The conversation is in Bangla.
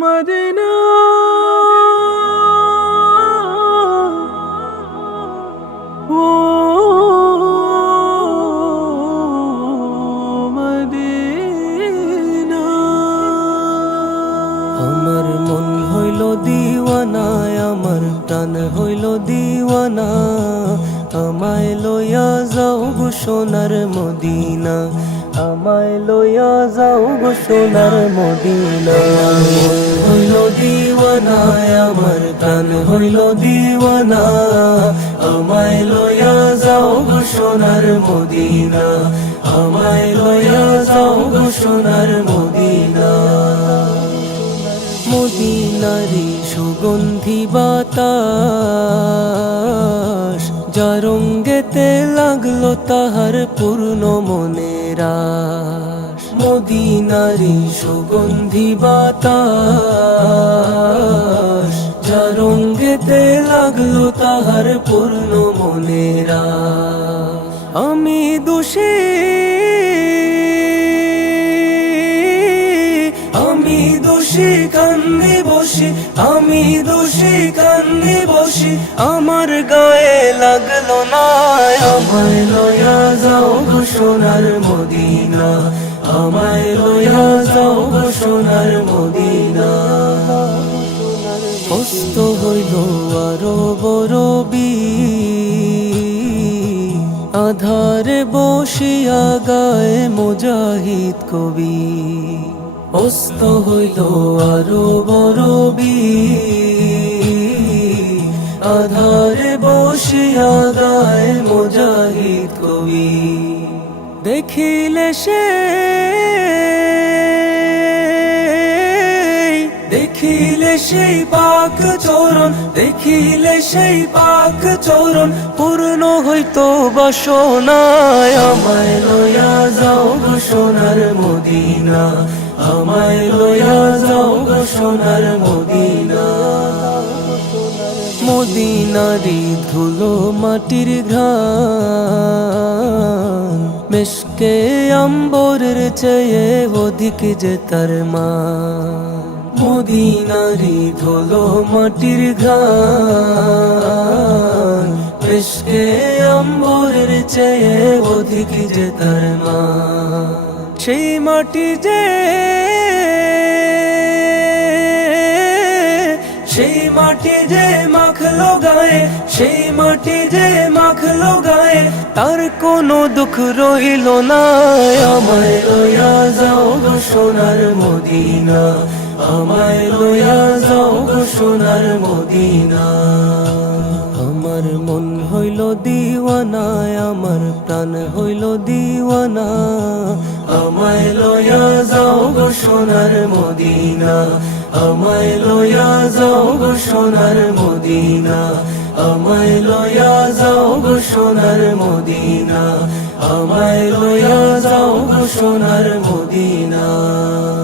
মদনা ও আমার মন হইল দিওয়ানা আমার প্রাণ হইল দিওয়ানা আমায় লয়া যাও গো সোনার মদিনা আমায় লয়া যাও গো সোনার মদিনা হইল দিওয়ানা আমার প্রাণ হইল দিওয়ানা আমায় লয়া যাও গো সোনার মদিনা আমায় লয়া যাও গো সোনার তারি সুগন্ধি বাতাস জারঙ্গেতে লাগলো তাহার পূর্ণ মনেরা মদিনারি সুগন্ধি বাতাস জারঙ্গেতে লাগলো তাহার পূর্ণ মনেরা আমি দোষে আমি দোষী কান্দিব বসে আমি দোষী কান্দি বসে আমার গায়ে লাগলো না আমায় লয়া যাও গো সোনার মদিনা আমায় লয়া যাও গো সোনার মদিনা কষ্ট হইল আরো বড় আধারে বসিয়া গায়ে মুজাহিদ কবি অস্ত হইল আরো বড় আধারে বসিয়া গায় মোজাহিদ কবি দেখিলে সে দেখিলে সেই পাক চরণ দেখিলে সেই পাক চরণ পূর্ণ হইতো বাসনায় আমায় লয়া যাও সোনার মদিনা আমায় লয়া যাও গো সোনার মদিনা মদিনারি ধুলো মাটির ঘ্রাণ মেশকে আম্বরের চেয়ে অধিক যে তার মা মদিনারি ধুলো মাটির ঘ্রাণ মেশকে আম্বরের চেয়ে অধিক যে তার মা সেই মাটি যে সেই মাটি যে মাখলো গায়ে সেই মাটি যে মাখলো গায়ে তার কোনো দুঃখ রইল না আমায় লয়া যাও গো সোনার মদিনা আমায় লয়া যাও গো সোনার মদিনা আমার মন হইল দিওয়ানা আমার প্রাণ হইল দিওয়ানা আমায় লয়া যাও গো সোনার মদিনা আমায় লয়া যাও গো সোনার মদিনা আমায় লয়া যাও গো সোনার মদিনা আমায় লয়া যাও গো সোনার মদিনা